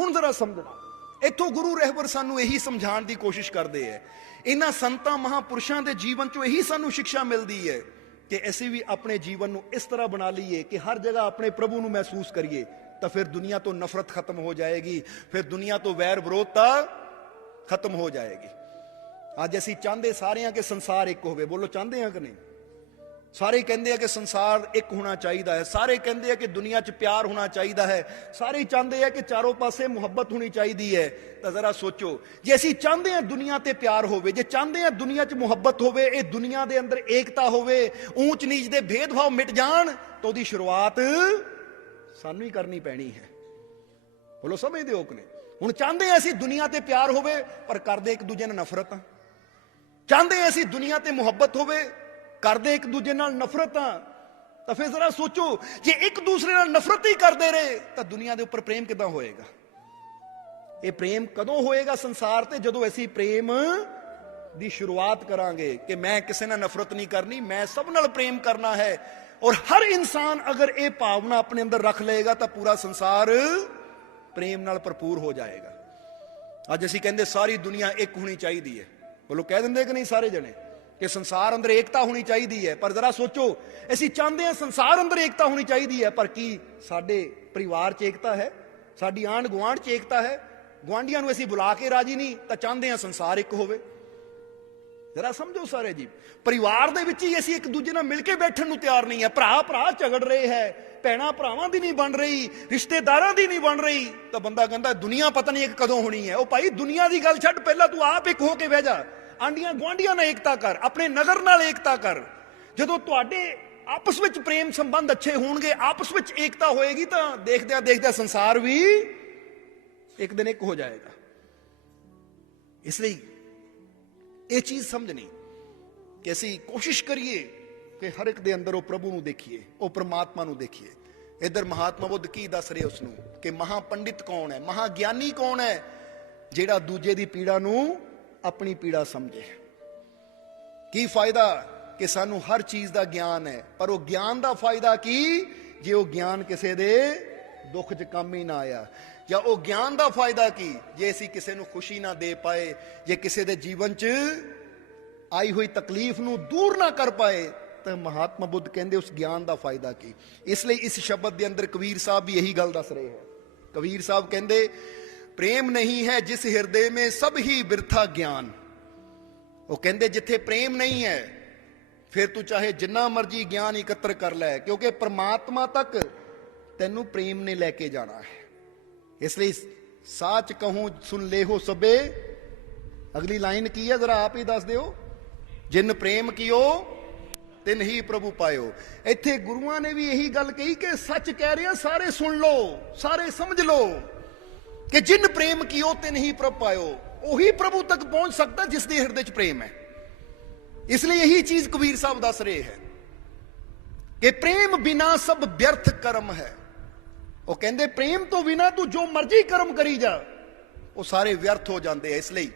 ਹੁਣ ਜ਼ਰਾ ਸਮਝਣਾ। ਇੱਥੋਂ ਗੁਰੂ ਰਹਿਬਰ ਸਾਨੂੰ ਇਹੀ ਸਮਝਾਉਣ ਦੀ ਕੋਸ਼ਿਸ਼ ਕਰਦੇ ਹੈ ਇਹਨਾਂ ਸੰਤਾਂ ਮਹਾਪੁਰਸ਼ਾਂ ਦੇ ਜੀਵਨ ਚੋਂ ਇਹੀ ਸਾਨੂੰ ਸਿੱਖਿਆ ਮਿਲਦੀ ਹੈ ਕਿ ਅਸੀਂ ਵੀ ਆਪਣੇ ਜੀਵਨ ਨੂੰ ਇਸ ਤਰ੍ਹਾਂ ਬਣਾ ਲਈਏ ਕਿ ਹਰ ਜਗ੍ਹਾ ਆਪਣੇ ਪ੍ਰਭੂ ਨੂੰ ਮਹਿਸੂਸ ਕਰੀਏ, ਤਾਂ ਫਿਰ ਦੁਨੀਆ ਤੋਂ ਨਫ਼ਰਤ ਖਤਮ ਹੋ ਜਾਏਗੀ, ਫਿਰ ਦੁਨੀਆ ਤੋਂ ਵੈਰ ਵਿਰੋਧਤਾ ਖਤਮ ਹੋ ਜਾਏਗੀ। ਅੱਜ ਅਸੀਂ ਚਾਹੁੰਦੇ ਸਾਰੇ ਹਾਂ ਕਿ ਸੰਸਾਰ ਇੱਕ ਹੋਵੇ। ਬੋਲੋ, ਚਾਹੁੰਦੇ ਹਾਂ ਕਿ ਨਹੀਂ? ਸਾਰੇ ਕਹਿੰਦੇ ਆ ਕਿ ਸੰਸਾਰ ਇੱਕ ਹੋਣਾ ਚਾਹੀਦਾ ਹੈ, ਸਾਰੇ ਕਹਿੰਦੇ ਆ ਕਿ ਦੁਨੀਆ 'ਚ ਪਿਆਰ ਹੋਣਾ ਚਾਹੀਦਾ ਹੈ, ਸਾਰੇ ਚਾਹੁੰਦੇ ਆ ਕਿ ਚਾਰੋਂ ਪਾਸੇ ਮੁਹੱਬਤ ਹੋਣੀ ਚਾਹੀਦੀ ਹੈ। ਤਾਂ ਜ਼ਰਾ ਸੋਚੋ, ਜੇ ਅਸੀਂ ਚਾਹੁੰਦੇ ਆ ਦੁਨੀਆ ਤੇ ਪਿਆਰ ਹੋਵੇ, ਜੇ ਚਾਹੁੰਦੇ ਆ ਦੁਨੀਆ 'ਚ ਮੁਹੱਬਤ ਹੋਵੇ, ਇਹ ਦੁਨੀਆ ਦੇ ਅੰਦਰ ਏਕਤਾ ਹੋਵੇ, ਊਚ ਨੀਚ ਦੇ ਭੇਦਭਾਵ ਮਿਟ ਜਾਣ, ਤਾਂ ਉਹਦੀ ਸ਼ੁਰੂਆਤ ਸਾਨੂੰ ਹੀ ਕਰਨੀ ਪੈਣੀ ਹੈ। ਬੋਲੋ ਸਮਝਦੇ ਹੋ ਕਿ ਨਹੀਂ? ਹੁਣ ਚਾਹੁੰਦੇ ਆ ਅਸੀਂ ਦੁਨੀਆ ਤੇ ਪਿਆਰ ਹੋਵੇ, ਪਰ ਕਰਦੇ ਇੱਕ ਦੂਜੇ ਨਾਲ ਨਫ਼ਰਤ। ਆ ਚਾਹੁੰਦੇ ਆ ਅਸੀਂ ਦੁਨੀਆ ਤੇ ਮੁਹੱਬਤ ਹੋਵੇ ਕਰਦੇ ਇੱਕ ਦੂਜੇ ਨਾਲ ਨਫ਼ਰਤਾਂ ਤਾਂ ਫਿਰ ਜ਼ਰਾ ਸੋਚੋ, ਜੇ ਇੱਕ ਦੂਸਰੇ ਨਾਲ ਨਫ਼ਰਤ ਹੀ ਕਰਦੇ ਰਹੇ, ਤਾਂ ਦੁਨੀਆ ਦੇ ਉੱਪਰ ਪ੍ਰੇਮ ਕਿਦਾਂ ਹੋਏਗਾ? ਇਹ ਪ੍ਰੇਮ ਕਦੋਂ ਹੋਏਗਾ ਸੰਸਾਰ ਤੇ? ਜਦੋਂ ਅਸੀਂ ਪ੍ਰੇਮ ਦੀ ਸ਼ੁਰੂਆਤ ਕਰਾਂਗੇ ਕਿ ਮੈਂ ਕਿਸੇ ਨਾਲ ਨਫ਼ਰਤ ਨਹੀਂ ਕਰਨੀ, ਮੈਂ ਸਭ ਨਾਲ ਪ੍ਰੇਮ ਕਰਨਾ ਹੈ, ਔਰ ਹਰ ਇਨਸਾਨ ਅਗਰ ਇਹ ਭਾਵਨਾ ਆਪਣੇ ਅੰਦਰ ਰੱਖ ਲਏਗਾ, ਤਾਂ ਪੂਰਾ ਸੰਸਾਰ ਪ੍ਰੇਮ ਨਾਲ ਭਰਪੂਰ ਹੋ ਜਾਏਗਾ। ਅੱਜ ਅਸੀਂ ਕਹਿੰਦੇ ਸਾਰੀ ਦੁਨੀਆ ਇੱਕ ਹੋਣੀ ਚਾਹੀਦੀ ਹੈ। ਬੋਲੋ, ਕਹਿ ਦਿੰਦੇ ਕਿ ਨਹੀਂ ਸਾਰੇ ਜਣੇ? ਕਿ ਸੰਸਾਰ ਅੰਦਰ ਏਕਤਾ ਹੋਣੀ ਚਾਹੀਦੀ ਹੈ। ਪਰ ਜ਼ਰਾ ਸੋਚੋ, ਅਸੀਂ ਚਾਹੁੰਦੇ ਹਾਂ ਸੰਸਾਰ ਅੰਦਰ ਏਕਤਾ ਹੋਣੀ ਚਾਹੀਦੀ ਹੈ, ਪਰ ਕੀ ਸਾਡੇ ਪਰਿਵਾਰ 'ਚ ਏਕਤਾ ਹੈ? ਸਾਡੀ ਆਂਢ ਗੁਆਂਢ 'ਚ ਏਕਤਾ ਹੈ? ਗੁਆਂਢੀਆਂ ਨੂੰ ਅਸੀਂ ਬੁਲਾ ਕੇ ਰਾਜੀ ਨਹੀਂ, ਤਾਂ ਚਾਹੁੰਦੇ ਹਾਂ ਸੰਸਾਰ ਇੱਕ ਹੋਵੇ। ਜਰਾ ਸਮਝੋ ਸਾਰੇ ਜੀ, ਪਰਿਵਾਰ ਦੇ ਵਿੱਚ ਹੀ ਅਸੀਂ ਇੱਕ ਦੂਜੇ ਨਾਲ ਮਿਲ ਕੇ ਬੈਠਣ ਨੂੰ ਤਿਆਰ ਨਹੀਂ ਹੈ। ਭਰਾ ਭਰਾ ਝਗੜ ਰਹੇ ਹੈ, ਭੈਣਾ ਭਰਾਵਾਂ ਦੀ ਨਹੀਂ ਬਣ ਰਹੀ, ਰਿਸ਼ਤੇਦਾਰਾਂ ਦੀ ਨਹੀਂ ਬਣ ਰਹੀ, ਤਾਂ ਬੰਦਾ ਕਹਿੰਦਾ, ਦੁਨੀਆ ਪਤਾ ਨਹੀਂ ਇੱਕ ਕਦੋਂ ਹੋਣੀ ਹੈ। ਉਹ ਭਾਈ, ਦੁਨੀਆ ਦੀ ਗੱਲ ਛੱਡ, ਪਹਿਲਾਂ ਤੂੰ ਆਪ ਇੱਕ ਹੋ ਕੇ ਬਹਿ ਜਾ। ਆਂਡੀਆਂ ਗੁਆਂਢੀਆਂ ਨਾਲ ਏਕਤਾ ਕਰ, ਆਪਣੇ ਨਗਰ ਨਾਲ ਏਕਤਾ ਕਰ। ਜਦੋਂ ਤੁਹਾਡੇ ਆਪਸ ਵਿੱਚ ਪ੍ਰੇਮ ਸੰਬੰਧ ਅੱਛੇ ਹੋਣਗੇ, ਆਪਸ ਵਿੱਚ ਏਕਤਾ ਹੋਏਗੀ ਤਾਂ ਦੇਖਦਿਆਂ ਦੇਖਦਿਆਂ ਸੰਸਾਰ ਵੀ ਇੱਕ ਦਿਨ ਇੱਕ ਹੋ ਜਾਏਗਾ। ਇਸ ਲਈ ਇਹ ਚੀਜ਼ ਸਮਝਣੀ ਕਿ ਅਸੀਂ ਕੋਸ਼ਿਸ਼ ਕਰੀਏ ਕਿ ਹਰ ਇੱਕ ਦੇ ਅੰਦਰ ਉਹ ਪ੍ਰਭੂ ਨੂੰ ਦੇਖੀਏ, ਉਹ ਪ੍ਰਮਾਤਮਾ ਨੂੰ ਦੇਖੀਏ। ਇਧਰ ਮਹਾਤਮਾ ਬੁੱਧ ਕੀ ਦੱਸ ਰਹੇ ਉਸ ਨੂੰ ਕਿ ਮਹਾ ਪੰਡਿਤ ਕੌਣ ਹੈ? ਮਹਾ ਗਿਆਨੀ ਕੌਣ ਹੈ? ਜਿਹੜਾ ਦੂਜੇ ਦੀ ਪੀੜਾ ਨੂੰ ਆਪਣੀ ਪੀੜਾ ਸਮਝੇ। ਕੀ ਫਾਇਦਾ ਕਿ ਸਾਨੂੰ ਹਰ ਚੀਜ਼ ਦਾ ਗਿਆਨ ਹੈ? ਪਰ ਉਹ ਗਿਆਨ ਦਾ ਫਾਇਦਾ ਕੀ? ਜੇ ਉਹ ਗਿਆਨ ਕਿਸੇ ਦੇ ਦੁੱਖ 'ਚ ਕੰਮ ਹੀ ਨਾ ਆਇਆ। ਜਾਂ ਉਹ ਗਿਆਨ ਦਾ ਫਾਇਦਾ ਕੀ? ਜੇ ਅਸੀਂ ਕਿਸੇ ਨੂੰ ਖੁਸ਼ੀ ਨਾ ਦੇ ਪਾਏ, ਜੇ ਕਿਸੇ ਦੇ ਜੀਵਨ 'ਚ ਆਈ ਹੋਈ ਤਕਲੀਫ ਨੂੰ ਦੂਰ ਨਾ ਕਰ ਪਾਏ, ਤਾਂ ਮਹਾਤਮਾ ਬੁੱਧ ਕਹਿੰਦੇ ਉਸ ਗਿਆਨ ਦਾ ਫਾਇਦਾ ਕੀ? ਇਸ ਲਈ ਇਸ ਸ਼ਬਦ ਦੇ ਅੰਦਰ ਕਬੀਰ ਸਾਹਿਬ ਵੀ ਇਹੀ ਗੱਲ ਦੱਸ ਰਹੇ ਹੈ। ਕਬੀਰ ਸਾਹਿਬ ਕਹਿੰਦੇ ਪ੍ਰੇਮ ਨਹੀਂ ਹੈ ਜਿਸ ਹਿਰਦੇ ਮੇ ਸਭ ਹੀ ਬਿਰਥਾ ਗਿਆਨ। ਉਹ ਕਹਿੰਦੇ ਜਿੱਥੇ ਪ੍ਰੇਮ ਨਹੀਂ ਹੈ, ਫਿਰ ਤੂੰ ਚਾਹੇ ਜਿੰਨਾ ਮਰਜ਼ੀ ਗਿਆਨ ਇਕੱਤਰ ਕਰ ਲੈ, ਕਿਉਂਕਿ ਪ੍ਰਮਾਤਮਾ ਤੱਕ ਤੈਨੂੰ ਪ੍ਰੇਮ ਨੇ ਲੈ ਕੇ ਜਾਣਾ ਹੈ। ਇਸ ਲਈ ਸਾਚ ਕਹੂੰ, ਸੁਣ ਲੇਹੋ ਸਬੇ ਅਗਲੀ ਲਾਈਨ ਕੀ ਹੈ? ਜ਼ਰਾ ਆਪ ਹੀ ਦੱਸ ਦਿਓ। ਜਿਨ ਪ੍ਰੇਮ ਕੀਓ, ਤਿਨ ਹੀ ਪ੍ਰਭੂ ਪਾਇਓ। ਇੱਥੇ ਗੁਰੂਆਂ ਨੇ ਵੀ ਇਹੀ ਗੱਲ ਕਹੀ ਕਿ ਸੱਚ ਕਹਿ ਰਿਹਾ, ਸਾਰੇ ਸੁਣ ਲਓ, ਸਾਰੇ ਸਮਝ ਲਓ। ਕਿ ਜਿੰਨ ਪ੍ਰੇਮ ਕੀ ਕੀਓ ਤਿੰਨ ਹੀ ਪ੍ਰਭ ਪਾਇਓ, ਉਹੀ ਪ੍ਰਭੂ ਤੱਕ ਪਹੁੰਚ ਸਕਦਾ ਜਿਸ ਦੇ ਹਿਰਦੇ 'ਚ ਪ੍ਰੇਮ ਹੈ। ਇਸ ਲਈ ਇਹੀ ਚੀਜ਼ ਕਬੀਰ ਸਾਹਿਬ ਦੱਸ ਰਹੇ ਹੈ ਕਿ ਪ੍ਰੇਮ ਬਿਨਾ ਸਭ ਵਿਅਰਥ ਕਰਮ ਹੈ। ਉਹ ਕਹਿੰਦੇ, ਪ੍ਰੇਮ ਤੋਂ ਬਿਨਾ ਤੂੰ ਜੋ ਮਰਜ਼ੀ ਕਰਮ ਕਰੀ ਜਾ, ਉਹ ਸਾਰੇ ਵਿਅਰਥ ਹੋ ਜਾਂਦੇ ਐ ਇਸ ਲਈ।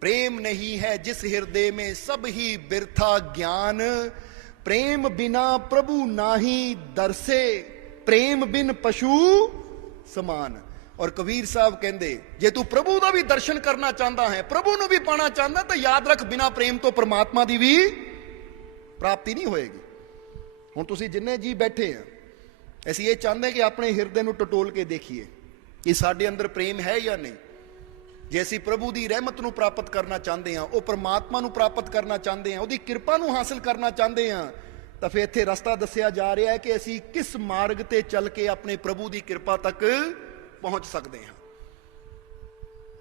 ਪ੍ਰੇਮ ਨਹੀਂ ਹੈ ਜਿਸ ਹਿਰਦੇ ਮੇ ਸਭ ਹੀ ਬਿਰਥਾ ਗਿਆਨ, ਪ੍ਰੇਮ ਬਿਨਾ ਪ੍ਰਭੂ ਨਾਹੀ ਦਰਸੇ, ਪ੍ਰੇਮ ਬਿਨ ਪਸ਼ੂ ਸਮਾਨ। ਔਰ ਕਬੀਰ ਸਾਹਿਬ ਕਹਿੰਦੇ, ਜੇ ਤੂੰ ਪ੍ਰਭੂ ਦਾ ਵੀ ਦਰਸ਼ਨ ਕਰਨਾ ਚਾਹੁੰਦਾ ਹੈ, ਪ੍ਰਭੂ ਨੂੰ ਵੀ ਪਾਣਾ ਚਾਹੁੰਦਾ, ਤਾਂ ਯਾਦ ਰੱਖ ਬਿਨਾ ਪ੍ਰੇਮ ਤੋਂ ਪਰਮਾਤਮਾ ਦੀ ਵੀ ਪ੍ਰਾਪਤੀ ਨਹੀਂ ਹੋਏਗੀ। ਹੁਣ ਤੁਸੀਂ ਜਿੰਨੇ ਜੀ ਬੈਠੇ ਆ, ਅਸੀਂ ਇਹ ਚਾਹੁੰਦੇ ਕਿ ਆਪਣੇ ਹਿਰਦੇ ਨੂੰ ਟਟੋਲ ਕੇ ਦੇਖੀਏ, ਕਿ ਸਾਡੇ ਅੰਦਰ ਪ੍ਰੇਮ ਹੈ ਜਾਂ ਨਹੀਂ। ਜੇ ਅਸੀਂ ਪ੍ਰਭੂ ਦੀ ਰਹਿਮਤ ਨੂੰ ਪ੍ਰਾਪਤ ਕਰਨਾ ਚਾਹੁੰਦੇ ਆ ਉਹ ਪਰਮਾਤਮਾ ਨੂੰ ਪ੍ਰਾਪਤ ਕਰਨਾ ਚਾਹੁੰਦੇ ਆ ਉਹਦੀ ਕਿਰਪਾ ਨੂੰ ਹਾਸਲ ਕਰਨਾ ਚਾਹੁੰਦੇ ਆ ਤਾਂ ਫਿਰ ਇੱਥੇ ਰਸਤਾ ਦੱਸਿਆ ਜਾ ਰਿਹਾ ਹੈ ਕਿ ਅਸੀਂ ਕਿਸ ਮਾਰਗ ਤੇ ਚੱਲ ਕੇ ਆਪਣੇ ਪ੍ਰਭੂ ਦੀ ਕਿਰਪਾ ਤੱਕ ਪਹੁੰਚ ਸਕਦੇ ਹਾਂ।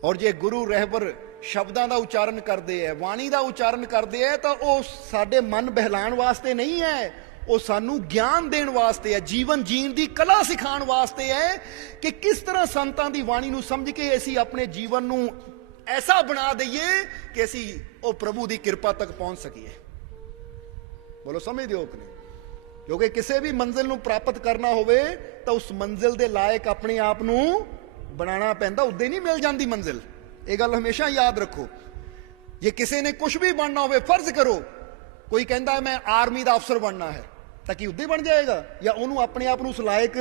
ਔਰ ਜੇ ਗੁਰੂ ਰਹਿਬਰ ਸ਼ਬਦਾਂ ਦਾ ਉਚਾਰਨ ਕਰਦੇ ਹੈ, ਬਾਣੀ ਦਾ ਉਚਾਰਨ ਕਰਦੇ ਹੈ, ਤਾਂ ਉਹ ਸਾਡੇ ਮਨ ਬਹਿਲਾਣ ਵਾਸਤੇ ਨਹੀਂ ਹੈ। ਉਹ ਸਾਨੂੰ ਗਿਆਨ ਦੇਣ ਵਾਸਤੇ ਹੈ, ਜੀਵਨ ਜੀਣ ਦੀ ਕਲਾ ਸਿਖਾਉਣ ਵਾਸਤੇ ਹੈ ਕਿ ਕਿਸ ਤਰ੍ਹਾਂ ਸੰਤਾਂ ਦੀ ਬਾਣੀ ਨੂੰ ਸਮਝ ਕੇ ਅਸੀਂ ਆਪਣੇ ਜੀਵਨ ਨੂੰ ਐਸਾ ਬਣਾ ਦਈਏ ਕਿ ਅਸੀਂ ਉਹ ਪ੍ਰਭੂ ਦੀ ਕਿਰਪਾ ਤੱਕ ਪਹੁੰਚ ਸਕੀਏ। ਬੋਲੋ ਸਮਝਦੇ ਹੋ ਕਿ ਨਹੀਂ? ਕਿਉਂਕਿ ਕਿਸੇ ਵੀ ਮੰਜ਼ਿਲ ਨੂੰ ਪ੍ਰਾਪਤ ਕਰਨਾ ਹੋਵੇ ਤਾਂ ਉਸ ਮੰਜ਼ਿਲ ਦੇ ਲਾਇਕ ਆਪਣੇ ਆਪ ਨੂੰ ਬਣਾਉਣਾ ਪੈਂਦਾ ਉਦੋਂ ਨਹੀਂ ਮਿਲ ਜਾਂਦੀ ਮੰਜ਼ਿਲ। ਇਹ ਗੱਲ ਹਮੇਸ਼ਾ ਯਾਦ ਰੱਖੋ। ਜੇ ਕਿਸੇ ਨੇ ਕੁਝ ਵੀ ਬਣਨਾ ਹੋਵੇ ਫਰਜ਼ ਕਰੋ ਕੋਈ ਕਹਿੰਦਾ ਹੈ, ਮੈਂ ਆਰਮੀ ਦਾ ਅਫਸਰ ਬਣਨਾ ਹੈ ਤਾਂ ਕੀ ਉਦੋਂ ਬਣ ਜਾਏਗਾ? ਜਾਂ ਉਹਨੂੰ ਆਪਣੇ ਆਪ ਨੂੰ ਉਸ ਲਾਇਕ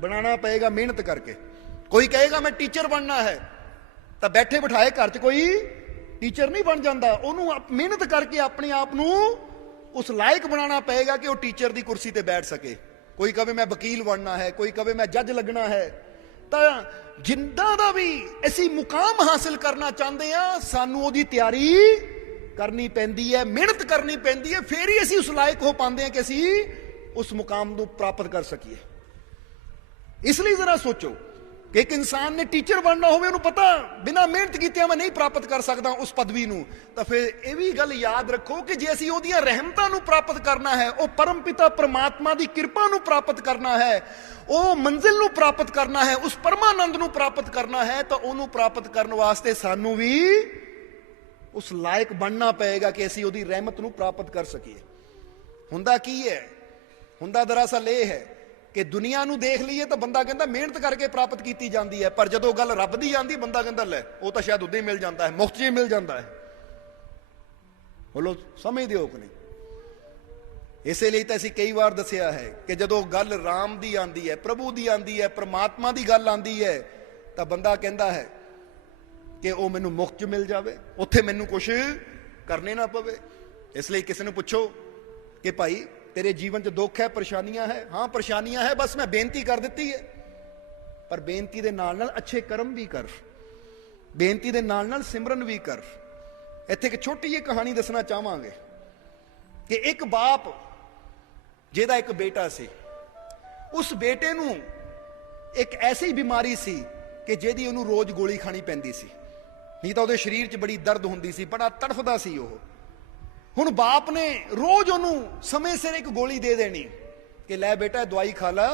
ਬਣਾਉਣਾ ਪਏਗਾ ਮਿਹਨਤ ਕਰਕੇ। ਕੋਈ ਕਹੇਗਾ ਮੈਂ ਟੀਚਰ ਬਣਨਾ ਹੈ ਤਾਂ ਬੈਠੇ ਬਿਠਾਏ ਘਰ 'ਚ ਕੋਈ ਟੀਚਰ ਨਹੀਂ ਬਣ ਜਾਂਦਾ। ਉਹਨੂੰ ਮਿਹਨਤ ਕਰਕੇ ਆਪਣੇ ਆਪ ਨੂੰ ਉਸ ਲਾਇਕ ਬਣਾਉਣਾ ਪਏਗਾ ਕਿ ਉਹ ਟੀਚਰ ਦੀ ਕੁਰਸੀ ਤੇ ਬੈਠ ਸਕੇ। ਕੋਈ ਕਵੇ ਮੈਂ ਵਕੀਲ ਬਣਨਾ ਹੈ, ਕੋਈ ਕਵੇ ਮੈਂ ਜੱਜ ਲੱਗਣਾ ਹੈ। ਤਾਂ ਜਿੰਦਾ ਦਾ ਵੀ ਅਸੀਂ ਮੁਕਾਮ ਹਾਸਲ ਕਰਨਾ ਚਾਹੁੰਦੇ ਆ, ਸਾਨੂੰ ਉਹਦੀ ਤਿਆਰੀ ਕਰਨੀ ਪੈਂਦੀ ਹੈ, ਮਿਹਨਤ ਕਰਨੀ ਪੈਂਦੀ ਹੈ, ਫੇਰ ਹੀ ਅਸੀਂ ਉਸ ਲਾਇਕ ਹੋ ਪਾਉਂਦੇ ਹਾਂ ਕਿ ਅਸੀਂ ਉਸ ਮੁਕਾਮ ਨੂੰ ਪ੍ਰਾਪਤ ਕਰ ਸਕੀਏ। ਇਸ ਲਈ ਜ਼ਰਾ ਸੋਚੋ ਕਿ ਇੱਕ ਇਨਸਾਨ ਨੇ ਟੀਚਰ ਬਣਨਾ ਹੋਵੇ, ਉਹਨੂੰ ਪਤਾ, ਬਿਨਾਂ ਮਿਹਨਤ ਕੀਤਿਆਂ ਮੈਂ ਨਹੀਂ ਪ੍ਰਾਪਤ ਕਰ ਸਕਦਾ ਉਸ ਪਦਵੀ ਨੂੰ। ਤਾਂ ਫਿਰ ਇਹ ਵੀ ਗੱਲ ਯਾਦ ਰੱਖੋ ਕਿ ਜੇ ਅਸੀਂ ਉਹਦੀਆਂ ਰਹਿਮਤਾਂ ਨੂੰ ਪ੍ਰਾਪਤ ਕਰਨਾ ਹੈ, ਉਹ ਪਰਮ ਪਿਤਾ ਪ੍ਰਮਾਤਮਾ ਦੀ ਕਿਰਪਾ ਨੂੰ ਪ੍ਰਾਪਤ ਕਰਨਾ ਹੈ, ਉਹ ਮੰਜ਼ਿਲ ਨੂੰ ਪ੍ਰਾਪਤ ਕਰਨਾ ਹੈ, ਉਸ ਪਰਮਾਨੰਦ ਨੂੰ ਪ੍ਰਾਪਤ ਕਰਨਾ ਹੈ, ਤਾਂ ਉਹਨੂੰ ਪ੍ਰਾਪਤ ਕਰਨ ਵਾਸਤੇ ਸਾਨੂੰ ਵੀ ਉਸ ਲਾਇਕ ਬਣਨਾ ਪਏਗਾ ਕਿ ਅਸੀਂ ਉਹਦੀ ਰਹਿਮਤ ਨੂੰ ਪ੍ਰਾਪਤ ਕਰ ਸਕੀਏ। ਹੁੰਦਾ ਕੀ ਹੈ? ਹੁੰਦਾ ਦਰਅਸਲ ਇਹ ਹੈ ਕਿ ਦੁਨੀਆ ਨੂੰ ਦੇਖ ਲਈਏ ਤਾਂ ਬੰਦਾ ਕਹਿੰਦਾ ਮਿਹਨਤ ਕਰਕੇ ਪ੍ਰਾਪਤ ਕੀਤੀ ਜਾਂਦੀ ਹੈ, ਪਰ ਜਦੋਂ ਗੱਲ ਰੱਬ ਦੀ ਆਂਦੀ ਬੰਦਾ ਕਹਿੰਦਾ ਲੈ, ਉਹ ਤਾਂ ਸ਼ਾਇਦ ਉਦੋਂ ਹੀ ਮਿਲ ਜਾਂਦਾ ਹੈ, ਮੁਫਤ 'ਚ ਹੀ ਮਿਲ ਜਾਂਦਾ ਹੈ। ਬੋਲੋ, ਸਮਝਦੇ ਹੋ ਕਿ ਨਹੀਂ? ਇਸੇ ਲਈ ਤਾਂ ਅਸੀਂ ਕਈ ਵਾਰ ਦੱਸਿਆ ਹੈ ਕਿ ਜਦੋਂ ਗੱਲ ਰਾਮ ਦੀ ਆਂਦੀ ਹੈ, ਪ੍ਰਭੂ ਦੀ ਆਂਦੀ ਹੈ, ਪ੍ਰਮਾਤਮਾ ਦੀ ਗੱਲ ਆਂਦੀ ਹੈ, ਤਾਂ ਬੰਦਾ ਕਹਿੰਦਾ ਹੈ ਕਿ ਉਹ ਮੈਨੂੰ ਮੁਕਤ 'ਚ ਮਿਲ ਜਾਵੇ, ਉੱਥੇ ਮੈਨੂੰ ਕੁਝ ਕਰਨੇ ਨਾ ਪਵੇ। ਇਸ ਲਈ ਕਿਸੇ ਨੂੰ ਪੁੱਛੋ ਕਿ ਭਾਈ ਤੇਰੇ ਜੀਵਨ 'ਚ ਦੁੱਖ ਹੈ, ਪਰੇਸ਼ਾਨੀਆਂ ਹੈ। ਹਾਂ, ਪਰੇਸ਼ਾਨੀਆਂ ਹੈ, ਬਸ ਮੈਂ ਬੇਨਤੀ ਕਰ ਦਿੱਤੀ ਹੈ। ਪਰ ਬੇਨਤੀ ਦੇ ਨਾਲ ਨਾਲ ਅੱਛੇ ਕਰਮ ਵੀ ਕਰ। ਬੇਨਤੀ ਦੇ ਨਾਲ ਨਾਲ ਸਿਮਰਨ ਵੀ ਕਰ। ਇੱਥੇ ਇੱਕ ਛੋਟੀ ਜਿਹੀ ਕਹਾਣੀ ਦੱਸਣਾ ਚਾਹਾਂਗੇ ਕਿ ਇੱਕ ਬਾਪ, ਜਿਹਦਾ ਇੱਕ ਬੇਟਾ ਸੀ, ਉਸ ਬੇਟੇ ਨੂੰ ਇੱਕ ਐਸੀ ਬਿਮਾਰੀ ਸੀ ਕਿ ਜਿਹਦੀ ਉਹਨੂੰ ਰੋਜ਼ ਗੋਲੀ ਖਾਣੀ ਪੈਂਦੀ ਸੀ। ਨਹੀਂ ਤਾਂ ਉਹਦੇ ਸਰੀਰ 'ਚ ਬੜੀ ਦਰਦ ਹੁੰਦੀ ਸੀ, ਬੜਾ ਤੜਫਦਾ ਸੀ ਉਹ। ਹੁਣ ਬਾਪ ਨੇ ਰੋਜ਼ ਉਹਨੂੰ ਸਮੇਂ ਸਿਰ ਇੱਕ ਗੋਲੀ ਦੇ ਦੇਣੀ ਕਿ ਲੈ ਬੇਟਾ, ਦਵਾਈ ਖਾ ਲੈ,